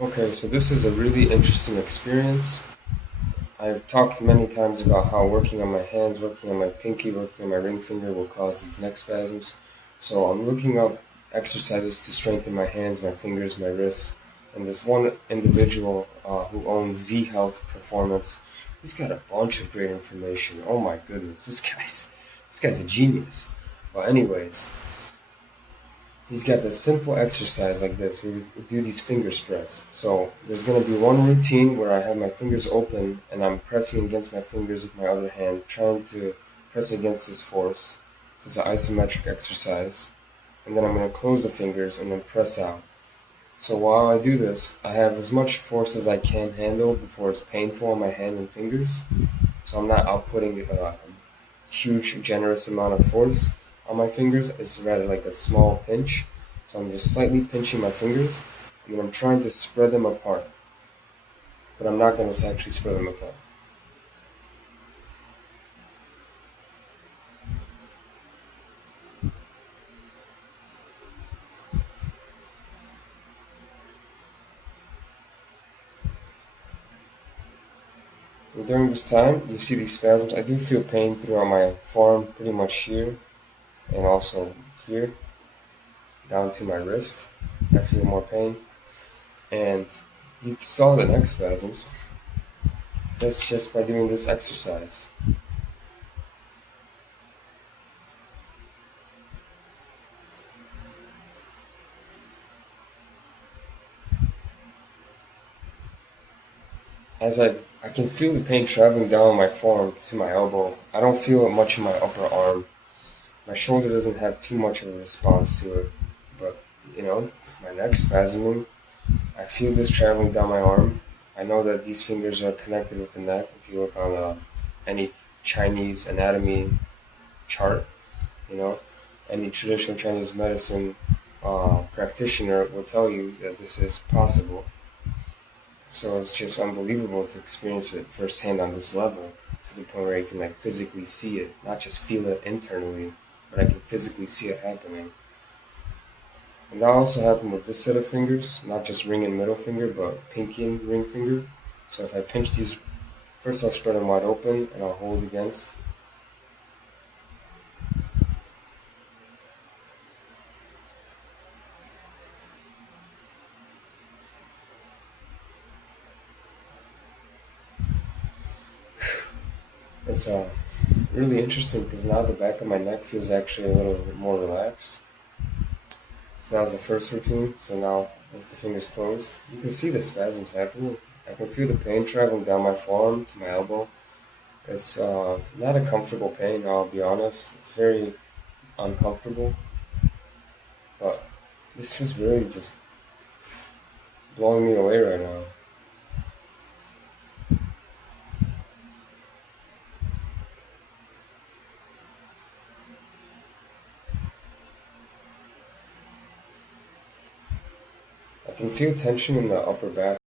Okay, so this is a really interesting experience. I've talked many times about how working on my hands, working on my pinky, working on my ring finger will cause these neck spasms. So I'm looking up exercises to strengthen my hands, my fingers, my wrists. And this one individual who owns Z Health Performance, he's got a bunch of great information. Oh my goodness, this guy's a genius. Well, anyways, he's got this simple exercise like this. We do these finger spreads. So there's going to be one routine where I have my fingers open and I'm pressing against my fingers with my other hand, trying to press against this force. So it's an isometric exercise. And then I'm going to close the fingers and then press out. So while I do this, I have as much force as I can handle before it's painful on my hand and fingers. So I'm not outputting a huge, generous amount of force on my fingers. It's rather like a small pinch. So I'm just slightly pinching my fingers, and then I'm trying to spread them apart. But I'm not going to actually spread them apart. And during this time, you see these spasms. I do feel pain throughout my forearm, pretty much here, and also here, down to my wrist. I feel more pain. And you saw the neck spasms. That's just by doing this exercise. As I can feel the pain traveling down my forearm to my elbow. I don't feel it much in my upper arm. My shoulder doesn't have too much of a response to it, but my neck's spasming. I feel this traveling down my arm. I know that these fingers are connected with the neck. If you look on any Chinese anatomy chart, you know, any traditional Chinese medicine practitioner will tell you that this is possible. So it's just unbelievable to experience it firsthand on this level, to the point where you can like physically see it, not just feel it internally, but I can physically see it happening. And that also happened with this set of fingers, not just ring and middle finger, but pinky and ring finger. So if I pinch these, first I'll spread them wide open and I'll hold against. It's really interesting because now the back of my neck feels actually a little bit more relaxed. So that was the first routine. So now with the fingers closed, you can see the spasms happening. I can feel the pain traveling down my forearm to my elbow. It's not a comfortable pain, I'll be honest. It's very uncomfortable, but this is really just blowing me away right now. I can feel tension in the upper back